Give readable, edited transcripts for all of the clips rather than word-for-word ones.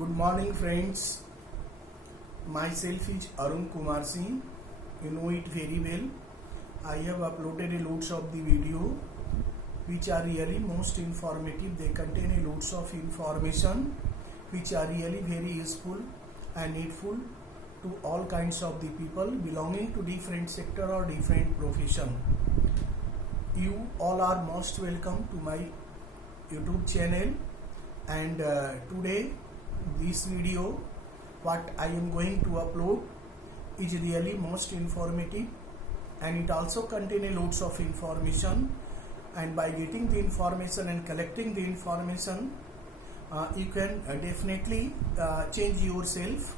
Good morning, friends. Myself is Arun Kumar Singh. You know it very well. I have uploaded a loads of the video which are really most informative. They contain a loads of information which are really very useful and needful to all kinds of the people belonging to different sector or different profession. You all are most welcome to my YouTube channel, and today this video what I am going to upload is really most informative, and it also contains loads of information, and by getting the information and collecting the information you can definitely change yourself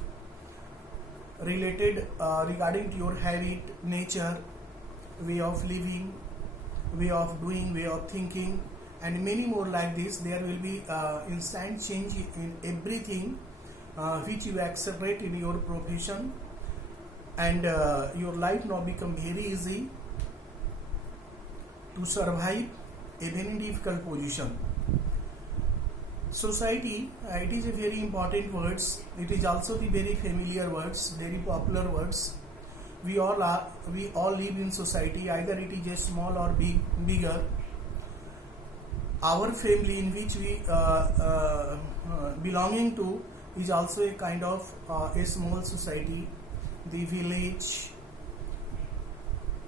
related regarding to your habit, nature, way of living, way of doing, way of thinking, and many more like this. There will be instant change in everything which you accelerate in your profession, and your life now become very easy to survive a very difficult position. Society, it is a very important words. It is also the very familiar words, very popular words. We all live in society. Either it is a small or bigger. Our family in which we belonging to is also a kind of a small society. The village,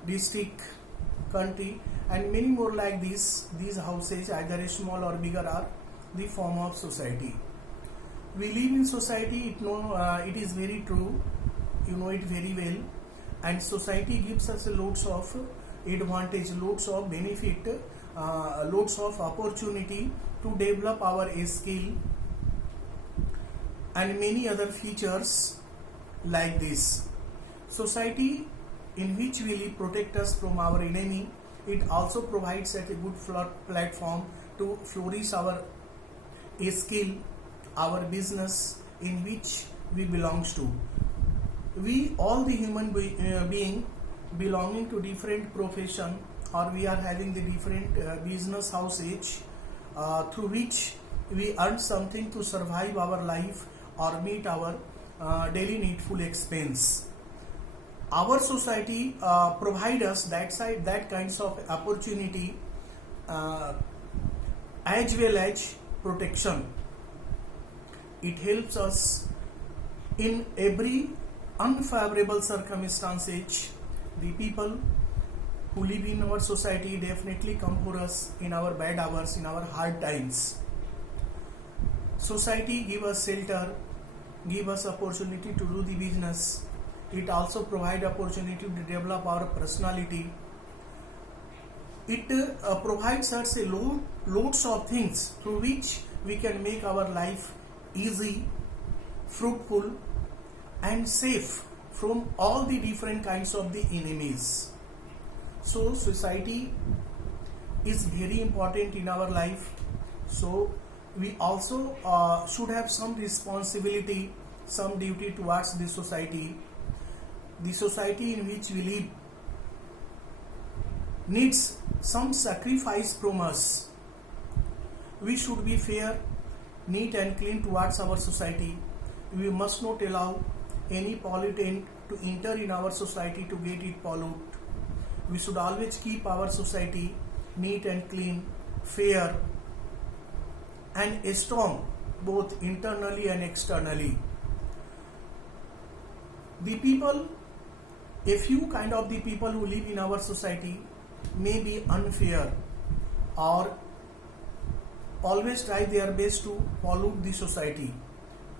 district, country, and many more like this. These houses, either a small or bigger, are the form of society. We live in society. It is very true. You know it very well. And society gives us loads of advantage, loads of benefit, loads of opportunity to develop our skill and many other features like this. Society in which we live protect us from our enemy. It also provides a good platform to flourish our skill, our business in which we belongs to. We all the human being belonging to different profession, or we are having the different business houses through which we earn something to survive our life or meet our daily needful expense. Our society provide us that kinds of opportunity as well as protection. It helps us in every unfavorable circumstances. The people who live in our society definitely come for us in our bad hours, in our hard times. Society give us shelter, give us opportunity to do the business. It also provide opportunity to develop our personality. It provides us a loads of things through which we can make our life easy, fruitful, and safe from all the different kinds of the enemies. So society is very important in our life. So we also should have some responsibility, some duty towards the society. The society in which we live needs some sacrifice from us. We should be fair, neat and clean towards our society. We must not allow any pollutant to enter in our society to get it pollute. We should always keep our society neat and clean, fair and strong, both internally and externally. The people, a few kind of the people who live in our society may be unfair or always try their best to pollute the society.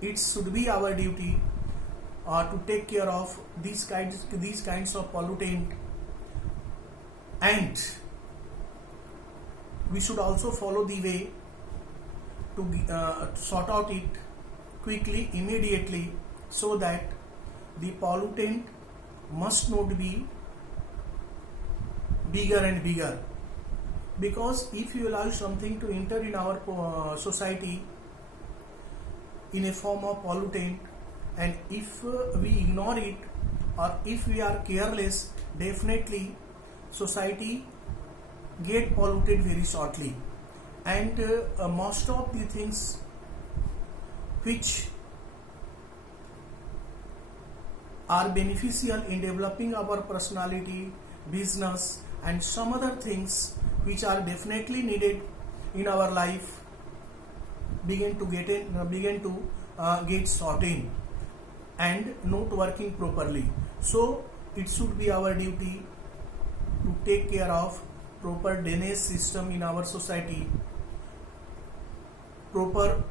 It should be our duty to take care of these kinds of pollutant, and we should also follow the way to sort out it quickly, immediately, so that the pollutant must not be bigger and bigger. Because if you allow something to enter in our society in a form of pollutant, and if we ignore it or if we are careless, definitely society get polluted very shortly. And most of the things which are beneficial in developing our personality, business, and some other things which are definitely needed in our life begin to get sorted and not working properly. So it should be our duty to take care of proper drainage system in our society, proper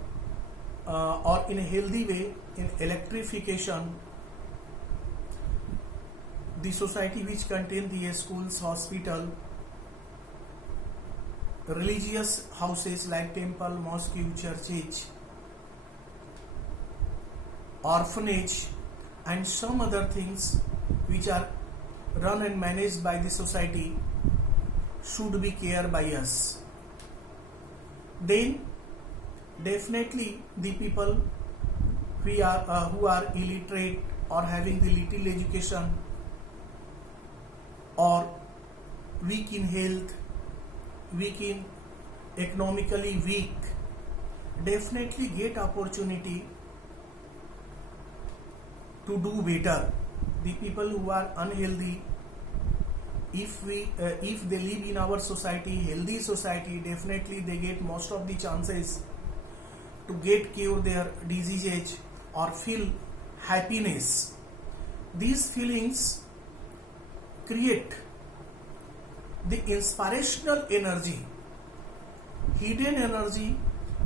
or in a healthy way in electrification, the society which contain the schools, hospital, religious houses like temple, mosque, churches, orphanage, and some other things which are run and managed by the society should be cared by us. Then definitely the people who are illiterate or having the little education or weak in health, weak in economically weak, definitely get opportunity to do better. The people who are unhealthy, if they live in our society, healthy society, definitely they get most of the chances to get cure their diseases or feel happiness. These feelings create the inspirational energy, hidden energy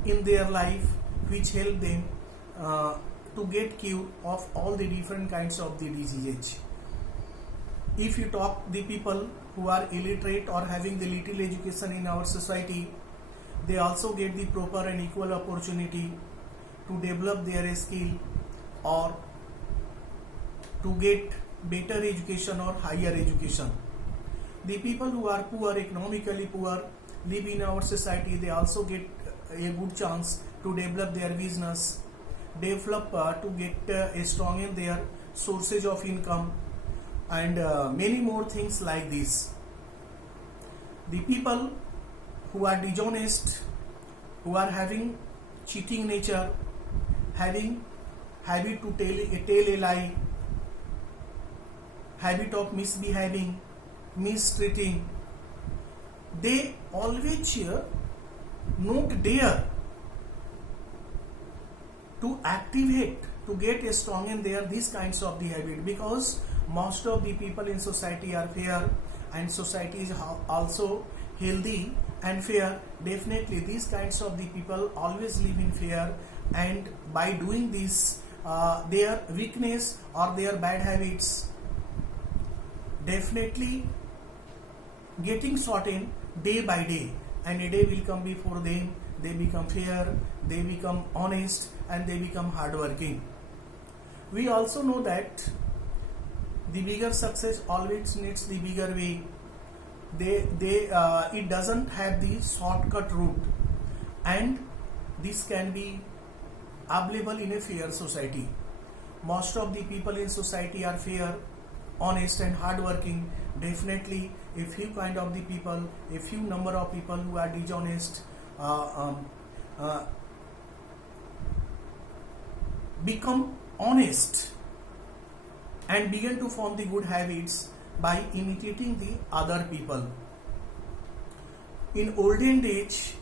in their life, which help them to get cure of all the different kinds of the diseases. If you talk the people who are illiterate or having the little education in our society, they also get the proper and equal opportunity to develop their skill or to get better education or higher education. The people who are poor, economically poor, live in our society, they also get a good chance to develop their business, develop to get strong in their sources of income, and many more things like this. The people who are dishonest, who are having cheating nature, having habit to tell a lie, habit of misbehaving, mistreating, they always not dare to activate, to get strong in their these kinds of the habit, because most of the people in society are fair and society is also healthy and fair. Definitely these kinds of the people always live in fear, and by doing this their weakness or their bad habits definitely getting sorted day by day, and a day will come before them they become fair, they become honest, and they become hardworking. We also know that the bigger success always needs the bigger way. It doesn't have the shortcut route, and this can be available in a fair society. Most of the people in society are fair, honest, and hardworking. Definitely a few kind of the people, a few number of people who are dishonest become honest and begin to form the good habits by imitating the other people. In olden days,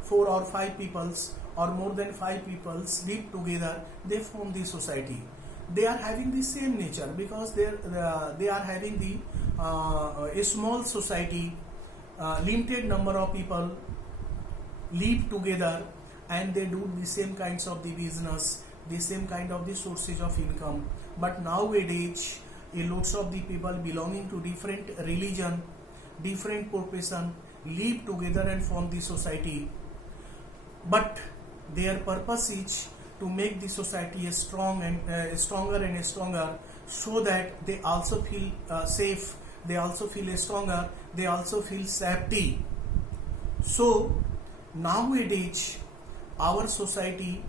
4 or 5 peoples or more than 5 peoples live together, they form the society. They are having the same nature because they are having the a small society, limited number of people live together, and they do the same kinds of the business, the same kind of the sources of income. But nowadays, lots of the people belonging to different religion, different profession live together and form the society. But their purpose is to make the society strong and stronger and stronger, so that they also feel safe, they also feel stronger, they also feel safety. So nowadays our society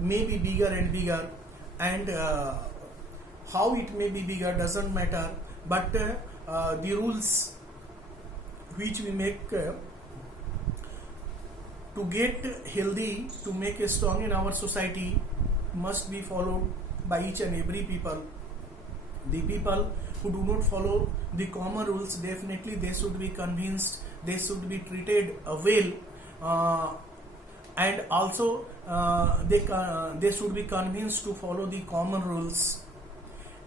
may be bigger and bigger, and how it may be bigger doesn't matter, but the rules which we make to get healthy, to make strong in our society must be followed by each and every people. The people who do not follow the common rules, definitely they should be convinced, they should be treated well, and also they should be convinced to follow the common rules.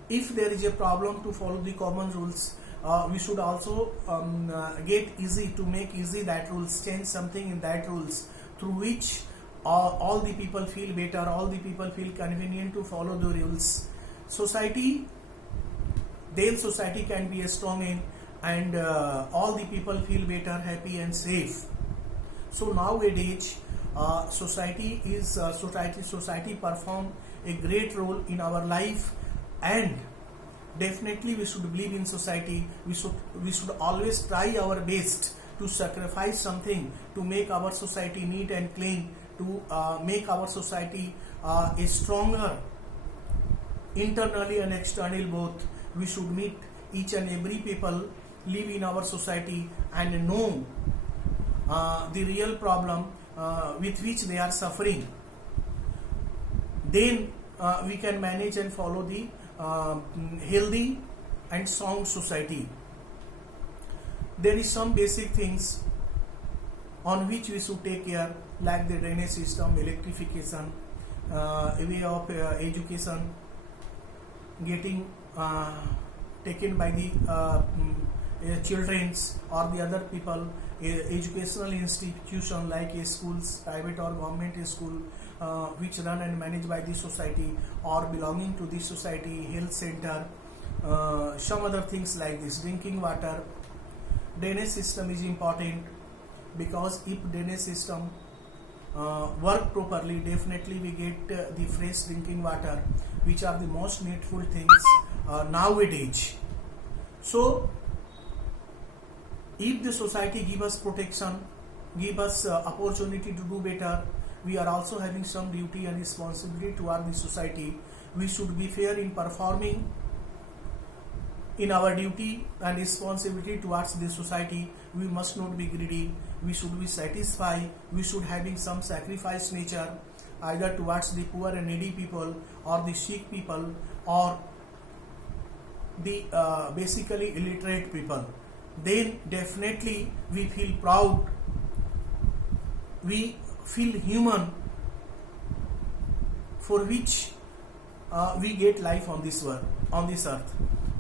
If there is a problem to follow the common rules, we should also get easy to make easy that rules, change something in that rules through which all the people feel better, all the people feel convenient to follow the rules. Then society can be a strong end, and all the people feel better, happy and safe. So nowadays society perform a great role in our life, and definitely we should believe in society. We should always try our best to sacrifice something to make our society neat and clean, to make our society a stronger internally and externally both. We should meet each and every people, live in our society and know the real problem with which they are suffering. Then we can manage and follow the healthy and sound society. There is some basic things on which we should take care, like the drainage system, electrification, way of education, getting taken by the children's or the other people, educational institution like schools, private or government school, which run and managed by the society or belonging to the society, health center, some other things like this. Drinking water, drainage system is important, because if drainage system work properly, definitely we get the fresh drinking water, which are the most needful things nowadays. So if the society give us protection, give us opportunity to do better, we are also having some duty and responsibility toward the society. We should be fair in performing in our duty and responsibility towards the society. We must not be greedy. We should be satisfied. We should having some sacrifice nature, either towards the poor and needy people, or the sick people, or the basically illiterate people. Then definitely we feel proud, we feel human, for which we get life on this world, on this earth.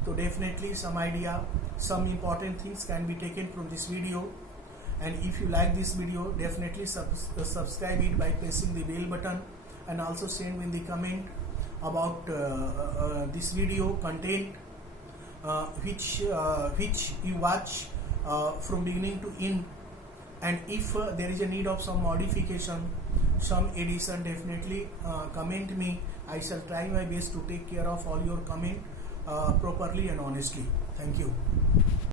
So definitely some idea, some important things can be taken from this video. And if you like this video, definitely subscribe it by pressing the bell button, and also send in the comment about this video content, which you watch from beginning to end. And if there is a need of some modification, some addition, definitely comment me. I shall try my best to take care of all your comment properly and honestly. Thank you.